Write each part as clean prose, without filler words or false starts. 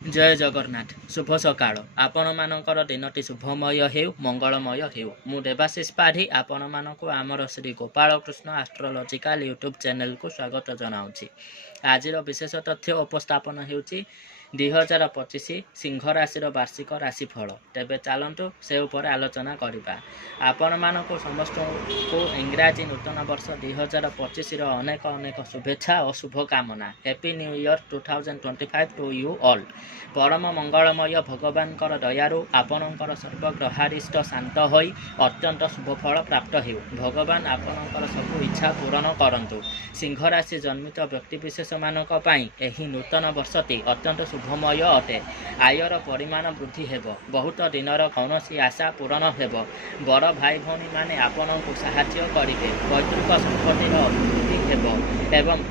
जय जगन्नाथ शुभ सकाळ आपण मानकर दिनटी शुभमय हेउ मंगलमय हेउ मु देवाशीष पाढ़ी आपण मानक आमर Shri Gopal Krishna astrological YouTube channel को स्वागत जनाऊँगी। आज विशेष तथ्य उपस्थापन होउची 2025 सिंह राशि वार्षिक राशिफल। तेबे चलतु से उपर आलोचना करबा। आपण मानक समस्त को इंग्राजी नूतन वर्ष 2025 अनेक अनेक शुभेच्छा और शुभकामना। Happy new year 2025 to you all. परम मंगलमय भगवान दयारु आपणकर सर्वग्रहारिष्ट शांत होई अत्यंत शुभफल प्राप्त हेउ। भगवान आपणकर सबु इच्छा पूरण करंतु। सिंह राशि जन्मित व्यक्तिविशेष मानक पई एही नूतन वर्षटी अत्यंत शुभमय अटे। आयर परिमाण वृद्धि हेब। बहुत दिनर कौनसी आशा पूरण हेब। बड़ भाई भौणी माने आपणको साहाय्य करिवे। पैतृक संपत्तिर अभिवृद्धि हेब एवं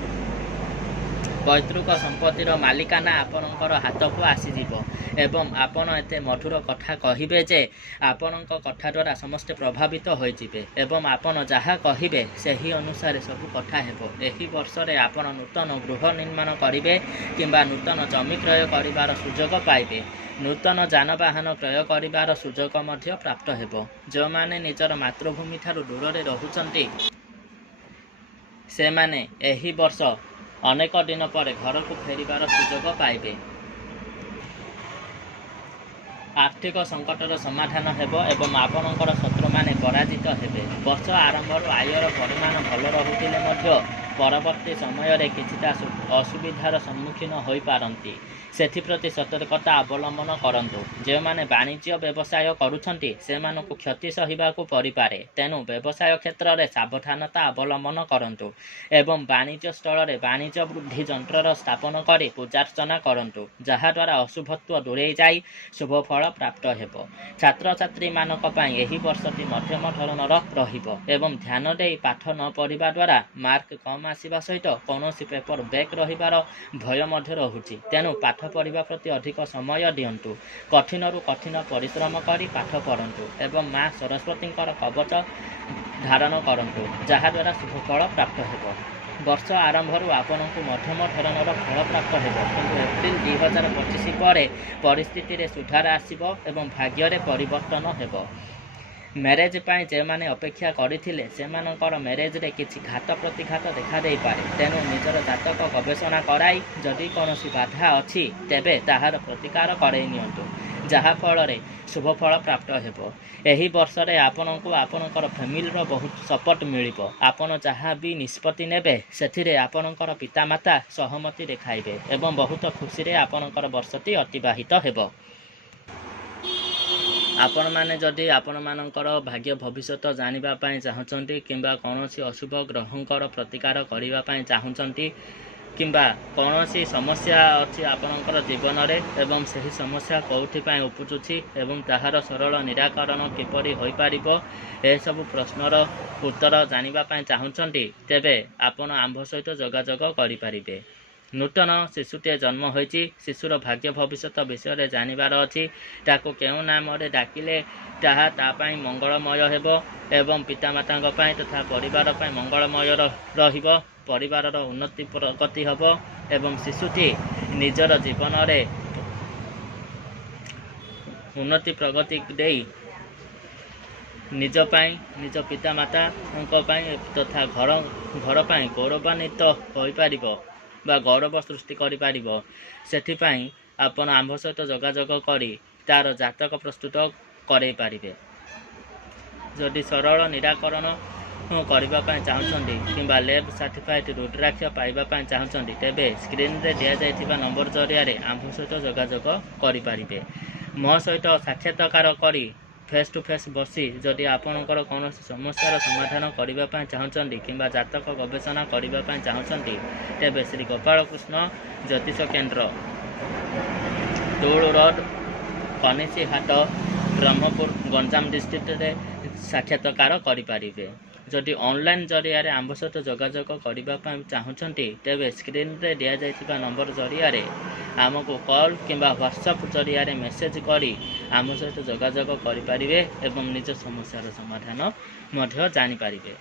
पैतृक संपत्तिर मालिकाना आपणकर हाथ को आसीजिव एवं आपण एते मधुर कथा कहिबे जे आपणक कथा द्वारा समस्त प्रभावित होइजिबे एवं आपण जहा कहिबे सेही अनुसार सब कथा हेबो। एही वर्ष रे आपण नूतन गृह निर्माण करिवे किंबा नूतन जमी क्रय करिवार सुजोग पाइबे। नूतन जानवाहन क्रय करिवार सुजोग मध्य प्राप्त हेबो। जो माने निजर मातृभूमि ठारू दूर रे रहुचंती से माने एही वर्ष अनेक दिन पर घर को फेरिबार सुजोग पाइबे। आर्थिक संकटर समाधान हेबो एवं आपणकर शत्रु माने पराजित हेबे। वर्ष आरंभ आयर परिमाण भल रहुतिले मध्य परवर्ती समय रे किछिटा असुविधार सम्मुखीन होई पारंती। सेथिप्रति सतर्कता अवलंबन करंतु। जे माने वाणिज्य व्यवसाय करूछंती से मानको क्षति सहिबाकू परिपारे। तेनु व्यवसाय क्षेत्र रे सावधानता अवलंबन करंतु एवं वाणिज्य स्थल रे वाणिज्य वृद्धि यंत्रर स्थापन करी पूजार्चना करंतु जहा द्वारा अशुभत्व दूरेई जाई शुभ फल प्राप्त हेबो। छात्र छात्री मानक पई एही वर्षटी मध्यम धरणर रहिबो एवं ध्यान देई पाठ न पढ़िबा द्वारा मार्क कम आसीबा सहित कौनसी पेपर बैक रहिबार भय मध्य रहुछि। तेनु पाठ पढ़िबा प्रति अधिक समय दियंतु। कठिनरु कठिन परिश्रम करी पाठ पढ़ंतु एवं माँ सरस्वतींकर कवच धारण करंतु जहा द्वारा शुभ फल प्राप्त हेबो। वर्ष आरंभ आपनकु मध्यम धरणर फल प्राप्त हेबो किंतु एप्रिल 2025 पर परिस्थिति रे सुधार आसीबो एवं भाग्य रे परिवर्तन हेबो। मैरेज पाई जे माने अपेक्षा करिथिले सेमानकर मैरेज रे किछि घात प्रतिघात देखा देई पारे। तेनु निजर जातक गवेषणा कराई जदि कोनोसी बाधा अछि तेबे ताहार प्रतिकार करै नियंतु जहा फल रे शुभ फल प्राप्त हेबो। एही वर्ष रे आपनकु आपनकर फैमिली रो बहुत सपोर्ट मिलिबो। आपण जहा भी निष्पत्ति नेबे सेथिरे आपनकर पितामाता सहमति देखाइबे एवं बहुत खुशी रे आपनकर वर्षटी अतिबाहित हेबो। आपण माने जदि आपण मानकर भाग्य भविष्य जानिबा पई चाहुचंती किंबा कोनोसी अशुभ ग्रहंकर प्रतिकार करिबा पई चाहुचंती किंबा कोनोसी समस्या अछि आपणकर जीवन रे एवं सही समस्या कोउथि पई उपजुछि एवं ताहार सरल निराकरण किपरि होई पारिबो ए सब प्रश्नर उत्तर जानिबा पई चाहुचंती तेबे आपण आंभ सहित जोगाजोग करि पारिबे। नूतन शिशुटे जन्म होइछि। शिशुर भाग्य भविष्य विषय जानिबार अछि। ताको केउ नाम रे डाकिले ताहा ता पई मंगलमय हेबो एवं पितामातांग पई तथा परिवार पई मंगलमय रहिबो। परिवारर उन्नति प्रगति हेबो एवं शिशुटी निजर जीवन रे उन्नति प्रगति देई निज पई निज पितामाता पई तथा घर पई गौरवान्वित होई पारिबो बा गौरव सृष्टि करि पारिबो। सेथिपाई आपण आंभ सहित जोगाजोग करी तार जातक प्रस्तुत करै पारिबे। जदि सरल निराकरण करबा पई चाहुचंदी किंबा लैब सर्टिफाइड रुद्राक्ष पाइबा पई चाहुचंदी तेबे स्क्रीन रे दिया जायथिबा नंबर जरिया रे आंभ सहित जोगाजोग करि पारिबे। मो सहित साक्षात्कार करी फेस टू फेस बसी जदि आपणकर कौनसी समस्यार समाधान करबा पई चाहुचंदी किंबा जातक गवेषणा करबा पई चाहुचंदी तेबे श्री गोपाल कृष्ण ज्योतिष केंद्र टोल रोड कनिसी हाट ब्रह्मपुर गंजाम डिस्ट्रिक्ट रे साक्षात्कार करि पारिबे। जदि ऑनलाइन जरिया रे आंभ सहित जोगाजोग करबा पई चाहुचंती तेबे स्क्रीन रे दिया जायथिबा नंबर जरिया रे आमको कॉल किंबा व्हाट्सएप जरिया रे मेसेज करी आम सहित जोगाजोग करि पारिबे एवं निज समस्यार समाधान मध्य जानि पारिबे।